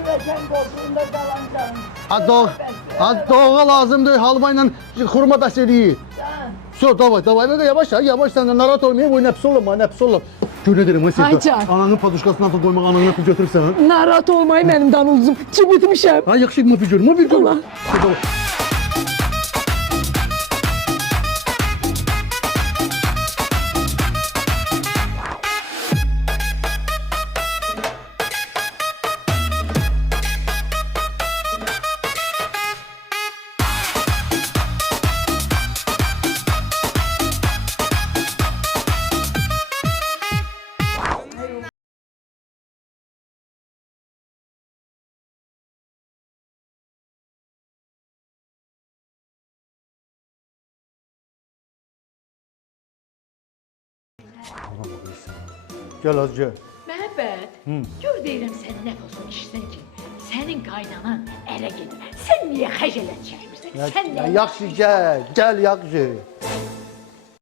Kürəkən qorxuğunda qalancan. Doğal lazımdır halvayla xurma bəs eləyir. Все, давай, yavaş yavaş sen narahat olmayı bu nefs olma, nefs olma. Gün ederim ha Ay can. Ananın paduşkasının altına koymaq, ananın altına götürürsən. Narahat olmayı mənim danılızım. Kim bitmişəm? Ha yaxşı mı figür, mı figür. Allah. Gel az gel. Məhəbbət, gör deyirəm sən nə olsun işsən ki, sənin qaynanan ərə gedir. Sən niyə xəcələt çəkmirsən? Sən nə? Yaxşı gel, gel yaxşı.